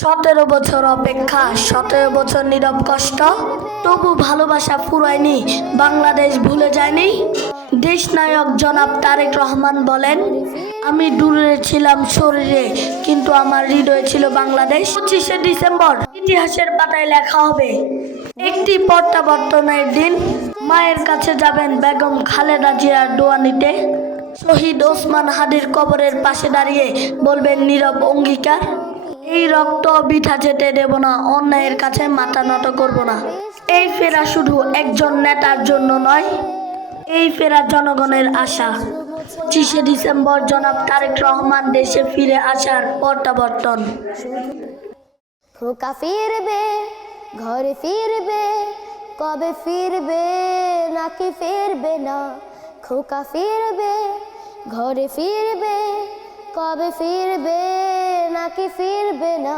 17 বছর অপেক্ষা, 17 বছর নীরব কষ্ট, তবু ভালোবাসা ফুরায়নি, বাংলাদেশ ভুলে যায়নি। দেশনায়ক জনাব তারেক রহমান বলেন, আমি দূরে ছিলাম শরীরে, কিন্তু আমার হৃদয়ে ছিল বাংলাদেশ। 25শে ডিসেম্বর ইতিহাসের পাতায় লেখা হবে একটি প্রত্যাবর্তনের দিন। মায়ের কাছে যাবেন বেগম খালেদা জিয়ার দোয়া নিতে। শহীদ ওসমান হাদির কবরের পাশে দাঁড়িয়ে বলবেন নীরব অঙ্গীকার, এই রক্ত বৃথা যেতে দেব না, অন্যায়ের কাছে মাথা নত করব না। এই ফেরা শুধু একজন নেতার জন্য নয়, এই ফেরা জনগণের আশা। 25শে ডিসেম্বর জনাব তারেক রহমান দেশে ফিরে আসার প্রত্যাবর্তন। খোকা ফিরবে, ঘরে ফিরবে, কবে ফিরবে নাকি ফিরবে না? খোকা ফিরবে, ঘরে ফিরবে, কবে ফিরবে নাকি ফিরবে না?